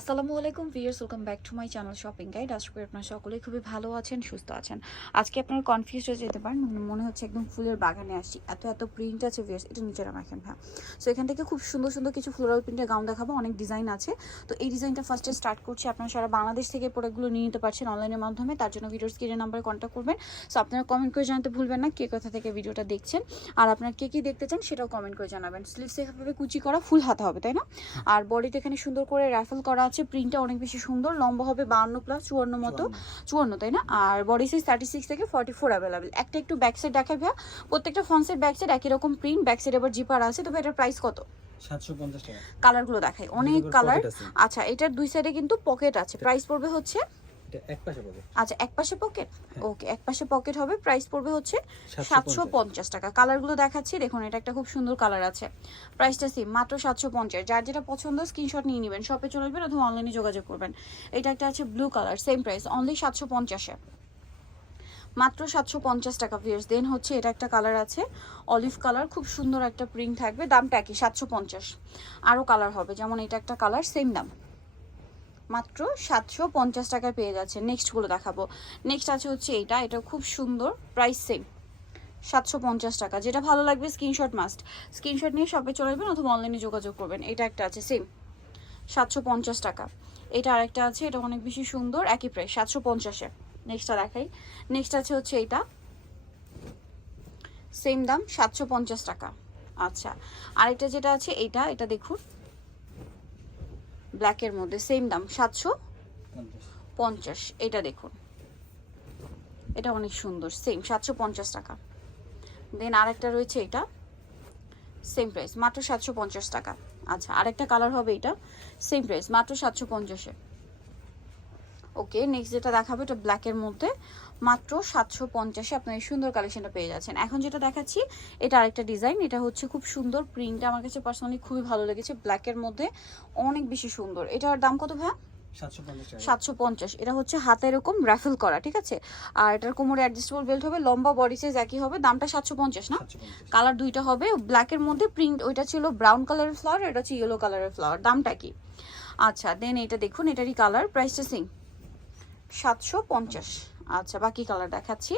আসসালামু আলাইকুম viewers welcome back to my channel shopping guide. আশা করি আপনারা সকলেই খুবই ভালো আছেন সুস্থ আছেন। আজকে আপনারা কনফিউজ হয়ে যেতে পারেন মনে- মনে হচ্ছে একদম ফুলের বাগানে আসছি। এত এত প্রিন্ট আছে ভিয়ার্স এটা নিচে রাখেন হ্যাঁ। সো এখান থেকে খুব সুন্দর সুন্দর কিছু ফ্লোরাল প্রিন্টের গাউন দেখাবো অনেক ডিজাইন আছে। তো এই ডিজাইনটা ফার্স্টে স্টার্ট করছি আপনারা সারা বাংলাদেশ থেকে প্রোডাক্টগুলো নিয়ে নিতে পারছেন অনলাইনের মাধ্যমে তার জন্য ভিডিওর স্ক্রিনের নাম্বারে কন্ট্যাক্ট করবেন। সো আপনারা কমেন্ট করে জানাতে ভুলবেন না কে কোথা থেকে ভিডিওটা দেখছেন আর আপনারা কে কী দেখতে চান সেটাও কমেন্ট করে জানাবেন। স্লিভস এভাবে কুচি করা ফুল হাতা হবে তাই না? আর বডিতে এখানে সুন্দর করে র্যাফেল করা আছে প্রিন্টটা অনেক বেশি সুন্দর লম্বা হবে বাউন্ন প্লাস চুয়ান্ন মতো। চুয়ান্ন। তাই না? আর বডি সাইজ থার্টি সিক্স থেকে ফর্টি ফোর অ্যাভেলেবেল একটা একটু ব্যাক সাইড দেখাই ভাইয়া। প্রত্যেকটা ফ্রন্ট সাইড ব্যাক সাইড একই রকম প্রিন্ট ব্যাক সাইড আবার জিপার আছে তবে এটার প্রাইস কত? কালারগুলো দেখাই। অনেক কালার আচ্ছা এটার দুই সাইডে কিন্তু পকেট আছে। প্রাইস পড়বে হচ্ছে আচ্ছা এক পাশে পকেট ওকে এক পাশে পকেট হবে প্রাইস পড়বে হচ্ছে সাতশো পঞ্চাশ। টাকা। কালারগুলো দেখাচ্ছি দেখুন এটা একটা খুব সুন্দর কালার আছে। প্রাইসটা সেম মাত্র সাতশো পঞ্চাশ। যার যেটা পছন্দ স্ক্রিনশট নিয়ে নেবেন। শপে চলে আসবেন অথবা অনলাইনে যোগাযোগ করবেন। এটা একটা আছে blue colour same price only সাতশো পঞ্চাশে। মাত্র সাতশো পঞ্চাশ টাকা ভিয়ার্স দেন হচ্ছে এটা একটা কালার আছে অলিভ কালার খুব সুন্দর একটা প্রিন্ট থাকবে দামটা কি সাতশো পঞ্চাশ। আরও কালার হবে যেমন এটা একটা কালার সেম দাম। মাত্র সাতশো পঞ্চাশ টাকায় পেয়ে যাচ্ছে। নেক্সটগুলো দেখাবো। নেক্সট আছে হচ্ছে এটা এটা খুব সুন্দর। প্রাইস সেম সাতশো পঞ্চাশ টাকা। যেটা ভালো লাগবে স্ক্রিনশট মাস্ট স্ক্রিনশট নিয়ে শপে চলে যাবেন অথবা অনলাইনে যোগাযোগ করবেন। এটা একটা আছে সেম সাতশো পঞ্চাশ টাকা। এটা আরেকটা আছে। এটা অনেক বেশি সুন্দর। একই প্রাইস সাতশো পঞ্চাশে। নেক্সটটা দেখাই। নেক্সট আছে হচ্ছে এটা সেম দাম, সাতশো পঞ্চাশ টাকা। আচ্ছা। আরেকটা যেটা আছে, এইটা। এটা দেখুন। ব্ল্যাকের মধ্যে সেম দাম সাতশো পঞ্চাশ। এটা দেখুন। এটা অনেক সুন্দর সেম সাতশো পঞ্চাশ টাকা। দেন আরেকটা রয়েছে এটা সেম প্রাইস মাত্র সাতশো পঞ্চাশ টাকা। আচ্ছা আরেকটা কালার হবে এটা সেম প্রাইস মাত্র সাতশো পঞ্চাশে। ওকে নেক্সট যেটা দেখাবো এটা ব্ল্যাকের মধ্যে। মাত্র সাতশো পঞ্চাশে আপনার এই সুন্দর কালেকশনটা পেয়ে যাচ্ছেন। এখন যেটা দেখাচ্ছি এটা আরেকটা ডিজাইন এটা হচ্ছে খুব সুন্দর প্রিন্টটা আমার কাছে পার্সোনালি খুবই ভালো লেগেছে ব্ল্যাকের মধ্যে অনেক বেশি সুন্দর। এটার দাম কত ভাইয়া? সাতশো পঞ্চাশ এটা হচ্ছে হাতে এরকম র্যাফেল করা ঠিক আছে? আর এটার কোমরে অ্যাডজাস্টেবল বেল্ট হবে লম্বা বডি সাইজ একই হবে দামটা সাতশো পঞ্চাশ না? কালার দুইটা হবে ব্ল্যাকের মধ্যে প্রিন্ট ওইটা ছিল ব্রাউন কালারের ফ্লাওয়ার এটা হচ্ছে ইয়েলো কালারের ফ্লাওয়ার দামটা কি? আচ্ছা দেন এটা দেখুন এটারই কালার প্রাইসটা সিং সাতশো পঞ্চাশ। আচ্ছা বাকি কালার দেখাচ্ছি।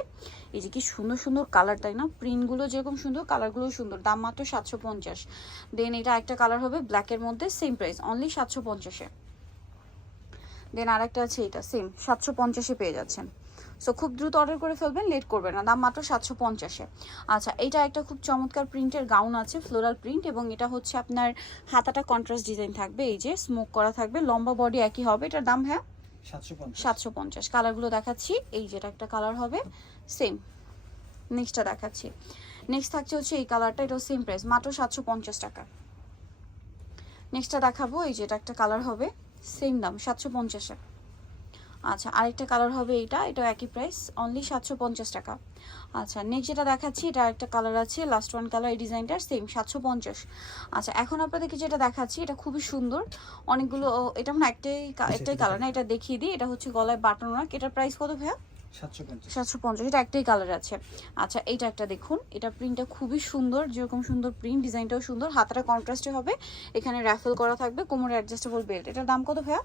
এই যে কি সুন্দর সুন্দর কালার তাই না? প্রিন্টগুলো যেরকম সুন্দর কালারগুলো সুন্দর। দাম মাত্র সাতশো পঞ্চাশ। দেন এটা একটা কালার হবে ব্ল্যাকের মধ্যে সেম প্রাইস অনলি সাতশো পঞ্চাশে। দেন আরেকটা আছে এটা সেম সাতশো পঞ্চাশে পেয়ে যাচ্ছেন। সো খুব দ্রুত অর্ডার করে ফেলবেন লেট করবেন না। দাম মাত্র সাতশো পঞ্চাশে। আচ্ছা এটা একটা খুব চমৎকার প্রিন্টের গাউন আছে ফ্লোরাল প্রিন্ট এবং এটা হচ্ছে আপনার হাতাটা কন্ট্রাস্ট ডিজাইন থাকবে। এই যে স্মোক করা থাকবে, লম্বা বডি একই হবে। এটার দাম হ্যাঁ? সাতশো পঞ্চাশ। কালারগুলো দেখাচ্ছি। এই যেটা একটা কালার হবে সেম নেক্সটটা দেখাচ্ছি। নেক্সট থাকছে হচ্ছে এই কালারটা এটাও সেম প্রাইস মাত্র সাতশো পঞ্চাশ টাকা। নেক্সটটা দেখাবো, এই যেটা একটা কালার হবে সেম দাম, সাতশো পঞ্চাশে আচ্ছা আরেকটা কালার হবে এটা এটাও একই প্রাইস অনলি সাতশো পঞ্চাশ টাকা। আচ্ছা নেক্সট যেটা দেখাচ্ছি এটা একটা কালার আছে লাস্ট ওয়ান কালার এই ডিজাইনটার সেম সাতশো পঞ্চাশ। আচ্ছা এখন আপনাদেরকে যেটা দেখাচ্ছি এটা খুবই সুন্দর। অনেকগুলো এটা মানে একটাই একটাই কালার না এটা দেখিয়ে দিই এটা হচ্ছে গলায় বাটন রাখ এটার প্রাইস কত ভাইয়া? সাতশো পঞ্চাশ। এটা একটাই কালার আছে। আচ্ছা এইটা একটা দেখুন। এটা প্রিন্টটা খুবই সুন্দর যেরকম সুন্দর প্রিন্ট ডিজাইনটাও সুন্দর। হাতাটা কন্ট্রাস্টে হবে। এখানে র্যাফেল করা থাকবে কোমরে অ্যাডজাস্টেবল বেল্ট এটার দাম কত ভাইয়া?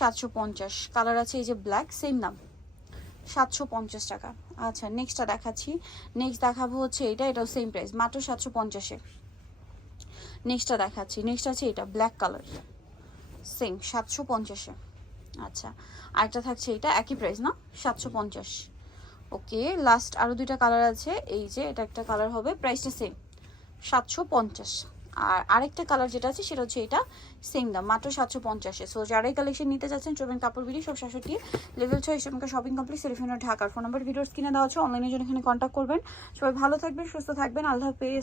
সাতশো পঞ্চাশ। কালার আছে এই যে ব্ল্যাক সেম দাম। সাতশো পঞ্চাশ টাকা। আচ্ছা নেক্সটটা দেখাচ্ছি। নেক্সট দেখাবো হচ্ছে এটা এটাও সেম প্রাইস মাত্র সাতশো পঞ্চাশে। নেক্সটটা দেখাচ্ছি। নেক্সট আছে এটা ব্ল্যাক কালার সেম সাতশো পঞ্চাশে। আচ্ছা আরেকটা থাকছে এটা, একই প্রাইস না? সাতশো পঞ্চাশ। ওকে লাস্ট আরও দুইটা কালার আছে, এই যে এটা একটা কালার হবে প্রাইসটা সেম সাতশো পঞ্চাশ। আর আরেকটা কালার যেটা আছে, সেটা হচ্ছে এটা সেম দাম, মাত্র সাতশো পঞ্চাশে সো যারাই কালেকশন নিতে যাচ্ছেন চলবেন কাপড়, বিড়ি, সব শাশুটি লেভেল ছয় ইসলামিকা শপিং কমপ্লেক্স সেলিফিনা ঢাকার ফোন নাম্বার ভিডিওস কিনে দেওয়া আছে অনলাইনের জন্য এখানে কন্ট্যাক্ট করবেন। সবাই ভালো থাকবেন, সুস্থ থাকবেন, আল্লাহ হাফেজ।